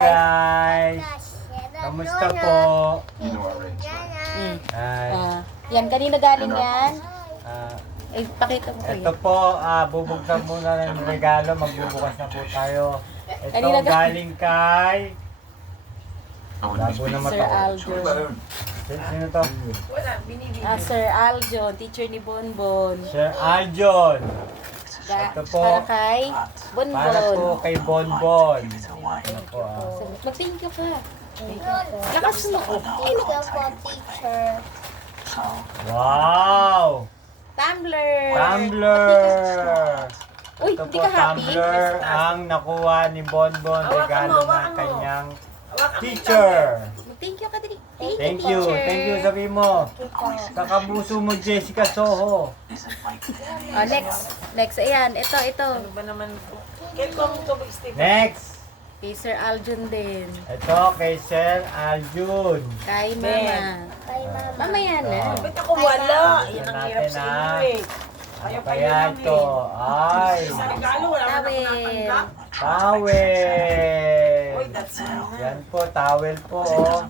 Guys, kamusta po? Ay, Yan, kanina galing yan. ah, Pakita mo ito kayo. po, bubuksan muna ng regalo, magbubukas na po tayo. Ito Kanina galing kay Labo na Sir mata. Aljo. Sino to? Sir Aljo, teacher ni Bonbon. Sir Aljon. Ito po. Para kay Para po Bonbon. kay Bonbon. Ano po, Mag-thank you ka. Lakas mo. Thank you po, teacher. Wow! Tumbler. Tumbler! Uy, Ito hindi po, ka happy? tumbler ang nakuha ni Bonbon. Regalo ng kanyang teacher. Thank you ka, Dili. Thank you. teacher. Thank you, sabi mo. Kakabuso mo, Jessica Soho. Next. Ayan, ito. Next. Kay Sir Aljun din. Ito kay Sir Aljun. Kay Mama. Kay mama. Mamaya na. Ba't ako wala? Yan ang Natin, hirap sa inyo eh. Ayaw kayo Kaya namin. ito. Ay. Sa regalo, wala ka Tawel. natanggap. Towel. Uy, that's it. Yan po, towel po. Oh.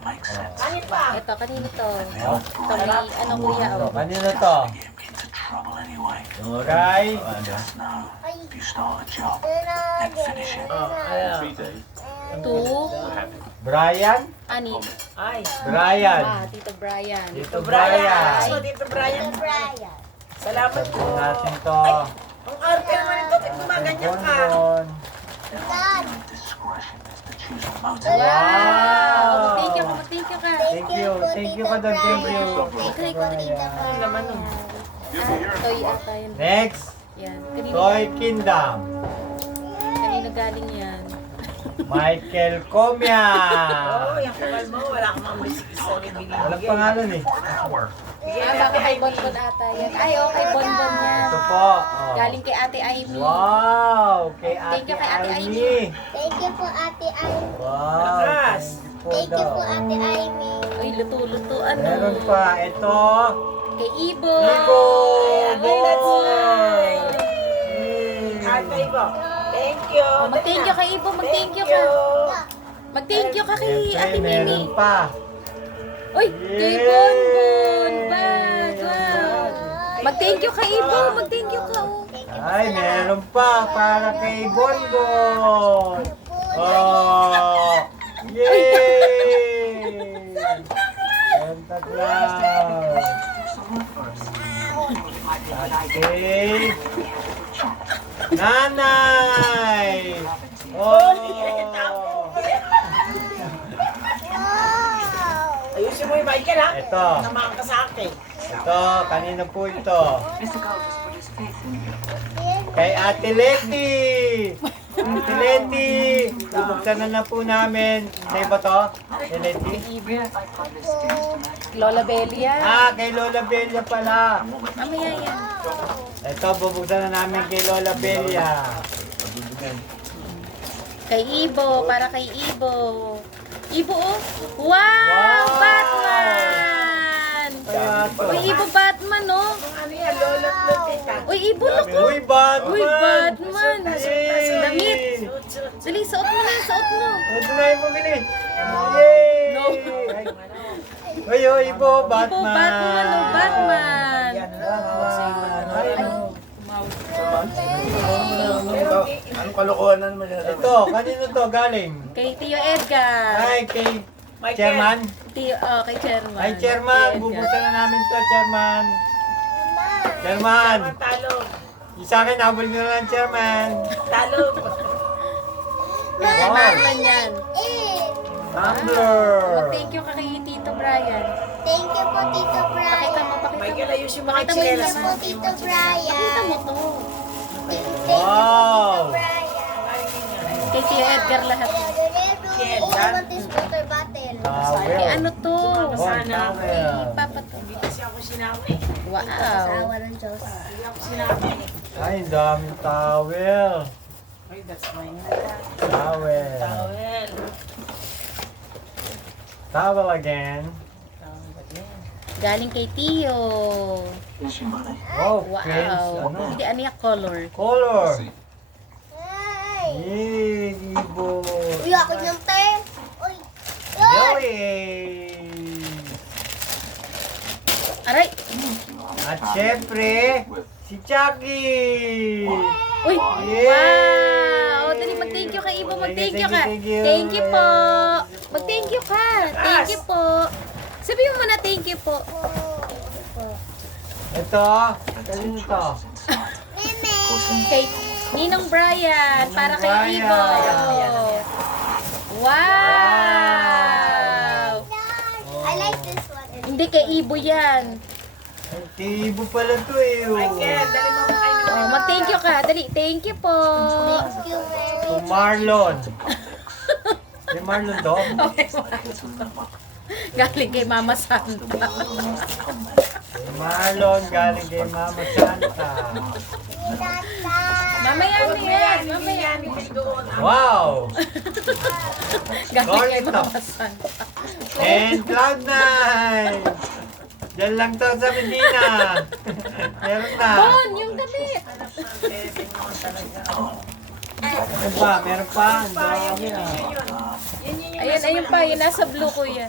Ano pa? Ito, kanino to? Oh. Ito, may ano kuya, So, oh. kanino to? Kay Two. Brian? Ani? Ay. Brian. Tito Brian. Dito Brian. Brian. So, Tito Brian. Brian. Salamat po. Sabihin natin to. Ang arte naman ito. Gumaganyan ka. Bonbon. Dad. Wow! Thank you ka. Thank you. Thank you ka doon. Thank you. Thank you, Tita Ano naman nun? Toy ata yun. Next. Yan. Kanino, Toy Kingdom. kanino galing yan? Michael Comia. Oo, yung kapal mo. Wala kang mga bisik sa binibigay. Walang pangalan eh. Baka kay Bonbon ata yan. Ay, kay Bonbon yan. Ito po. Oh. Galing kay Ate Amy. Wow! Kay Thank you Ate kay Ate Amy. Thank you po, Ate Amy. Wow! Lakas. Thank you po, daw. Ate Amy. Uy, luto-luto. Ano? Meron pa. Ito. Kay Ibo. Ibo! Ay, that's nice. Yay! Ate po. Thank you. Mag-thank you kay Ibo. Mag-thank you ka. Mag-thank you ka kay Siyempre, Ate Mimi. meron pa. Uy, kay Yay! Bonbon. Bag. Wow. Mag-thank you kay Ibo. Mag-thank you ka. Oh. Ay, meron pa para kay Bonbon. Oh! Yay! Santa Claus. Okay. Nanay! Oh! Wow. Ayusin mo yung Michael ha. Ito. Namaan ka sa akin. Ito, kanina po ito. Kay Ate Leti! Ate Leti! Bubuksan na po namin. Sa'yo ba to? Ate Leti? Lola Belia. Kay Lola Belia pala. Mamaya yan. Ito, bubuksan na namin kay Lola Belia. Kay Ibo. Para kay Ibo. Ibo, oh. Wow! Wow! Batman! Kaya to. Uy, Ibo Batman, oh. Ano yan? Lola Lotita. Uy, Ibo, naku. Uy, Batman! Uy, Batman. Yay! Damit. Suot. Dali, suot mo na, suot mo. Huwag na yung bumili. Yay! No. Uy, Ibo, Batman! Ibo, Batman, oh, Batman. Batman! Ay, Anong kalokohan na naman yan? ito, kanino to galing? Kay Tio Edgar. Ay, kay Michael. Chairman. Kay Chairman. Ay, Chairman, Tio Edgar. bubuksan na namin to, Chairman. Chairman, Talo. sa akin, habol nyo na lang, Chairman. Talo. Wow, Batman yan. Tumbler. Mag-thank you ka kay Tito Brian. Thank you po, Tito Pakita Brian. mo, pakita mo. Michael, ayusin mo Pakita kay mo yung Chinelas Thank you mo. po, Tito Pakita Brian. mo to. Thank you, Wow. Tito Brian. Kay Tio Edgar lahat. Edgar? Water bottle. Towel. Kay ano to? Oh, towel. Kay Papa to. Hindi kasi ako sinabi. Wow. Asawa ng Diyos. Hindi ako sinabi. Ay, ang daming towel. Ay, that's mine. Towel. Towel. Towel again. Galing kay Tio. Oh, Wow. Prince, ano? Hindi, ano yung color? Color. Ay! Yay, Ibo. Uy, ako niyang te. Aray! At syempre, si Chucky! Uy! Yay! Wow! Dali, mag-thank you kay Ibo. Mag-thank you Thank you, ka. thank you. Thank you po. Mag-thank you ka. Thank you po. Sabihin mo na thank you po. Ito, kanino to? Meme. Kay Ninong Brian. Para kay Brian. Ibo. Wow! I like this one. Hindi kay Ibo yan. Tibo pala to eh. oh. Michael, dali mo kayo. Oh, mag-thank you ka. Dali, thank you po. Thank you very To Marlon. Si Marlon to? Galing kay Mama Santa. Si Marlon, galing kay Mama Santa. Mamaya na yan. Mamaya na. Wow! Galing kay Garlic Mama Santa. And Cloud9! Diyan lang to sa Medina. Meron na. Bon, yung damit. Meron pa, meron pa. Ang dami ah. Ayan, ayun pa. Yung nasa blue ko yan.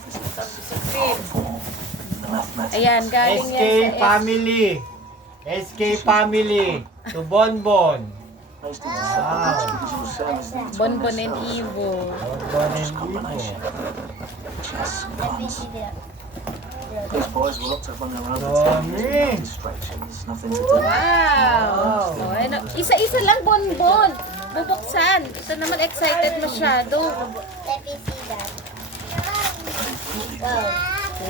Ayan, galing SK yan sa Family. SK Family. To Bonbon. Wow. Bonbon and Ivo. Bonbon and Ivo. These boys were locked up on their own. Dami. Distractions, nothing to do. Wow! Oh, ano, isa-isa lang bonbon. Bubuksan. Ito naman excited masyado. Let me see that.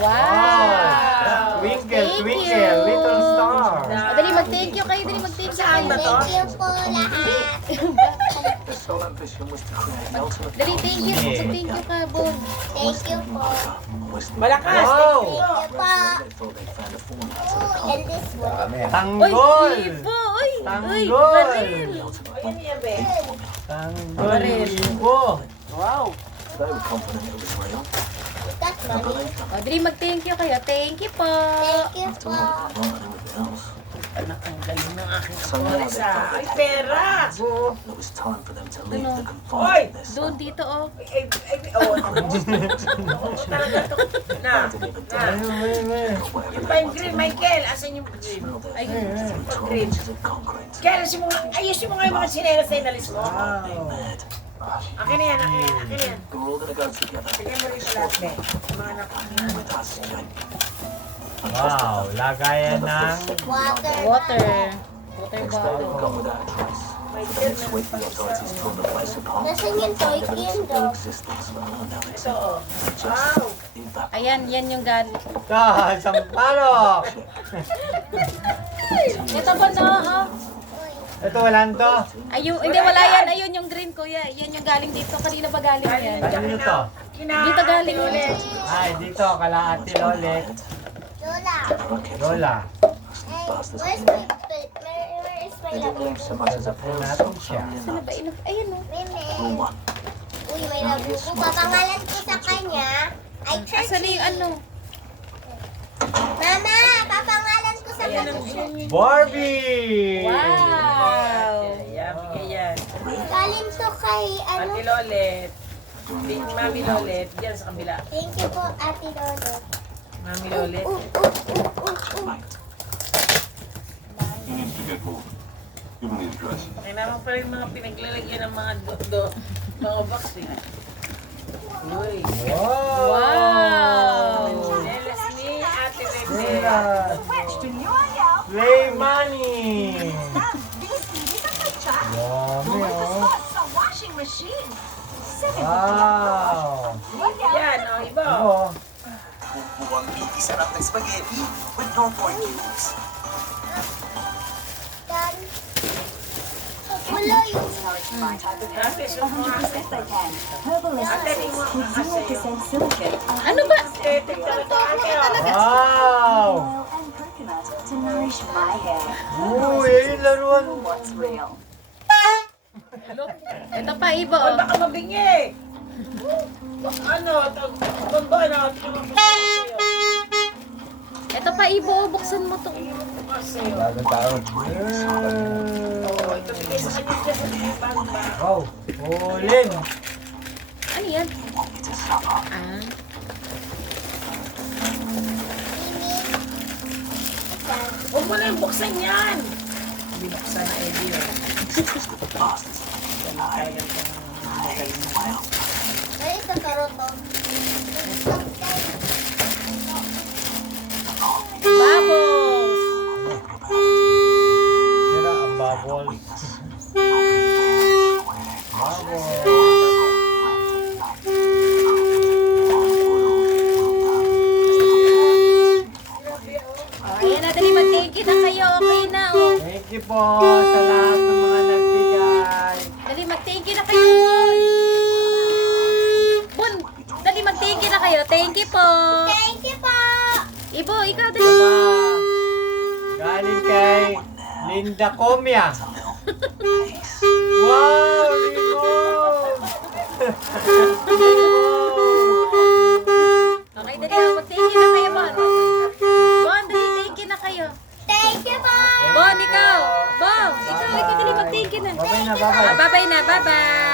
Wow! Twinkle, Thank twinkle, you. little star. Oh, dali, mag-thank you kayo. Dali, mag-thank you kayo. Thank you po lahat. The sole ambition was to create an ultimate Dali, thank you. Mag-thank you ka, Bon. Thank you po. Malakas. Wow! Thank you po. They thought they'd found a formula to the And this one. Uy, Tanggol! Ivo! Uy! Uy! Tanggol! Baril! Ayan yan, be. Tanggol, Baril. Ivo. They were confident it was real. That's funny. O, dali, mag-thank you kayo. Thank you po. Thank you After po. all, they wanted everything else. Anak, ang galing ng aking So now they kaporesa. felt Ay, pera. it was time for them to leave Ano? the confinement of their Doon, son. dito, oh. Oo, talaga to. Na, na. Yung pa yung green, Michael. Asan yung green? Ay, Green. Inches of concrete. Kaya ayusin mo nga yung mga sinelas na inalis mo. They mad. Akin na yan, akin na yan, akin na yan. We were all gonna go together. Bigyan mo rin sa lahat, be. Yung mga anak ko. With us, Jake. Wow, lagayan ng Water. water. Water Next day, we bottle. got without a trace. For the next week, the authorities tore the place apart. Nasaan yung toy Evidence game of their daw? existence, but none now Ito, exists. oh. Just Wow. evaporate. Ayan, yan yung galing. ito, sampalok. Ito ba no? Oh. Ito, wala to. Ayun, hindi wala yan. Ayun yung green kuya. Yan yung galing dito. Kanina ba galing yan? Kanino to? Dito galing ulit. Ay, dito, kala Ate Lolet. Lola. Lola. Hey, where's my, where is my They didn't leave so much as a pair of Natin socks siya. on the Ano ba? Ayun oh. Meme. Rule one. Uy, may labubo. Papangalan ko sa kanya. Ay, Asan na yung ano? Mama, papangalan ko sa kanya. Barbie! Wow! Yan, bigay yan. Galing to kay, ano? Ate Lolet. Big Mami Lolet. Diyan sa kabila. Thank you po, Ate Lolo. Mami Lolet. You need to get moving. Give me the address. Kailangan pa rin mga pinaglalagyan ng mga mga box eh. Uy. Wow! Wow! Sinelas ni Ate Bebe. Play money! Dami oh. Wow! Yan, oh, iba. Ano? Buwang hindi sarap ng spaghetti with Norfolk cubes. Dan. Wala yung Ate, sumo ate. Ate, di mo kasi. Ano ba? Ate, tingnan ko ate. Wow! Uy, yung laruan. Ito pa iba Ay, oh. baka mabingi. Ano, bonbon, ano, Ito pa iba oh. Buksan mo to. kasi. Bagong tao. Oh, ito bigay sa kanya dyan sa banda. Wow! Ulin! Ano yan? Ah. Huwag mo na yung buksan yan. Hindi buksan na Eddie. Ay, sa karoton. Bubbles! Sira ang bubble. Ayan na, dali mag-thank you na kayo. Okay na, oh. Thank you po sa lahat ng mga nagbigay. Dali mag-thank you na kayo, Bon. Bon, dali mag-thank you na kayo. Thank you po. Thank you po! Ibo, ikaw dali. Diba? Galing kay Linda Comia. Wow, Limon! Okay, dali mag-thank you na kayo, Bon. Bon, dali thank you na kayo. Thank you po! Bon, ikaw. Bon, ikaw dali mag-thank you na. Bye-bye na, Ah, bye-bye. bye-bye na, bye-bye.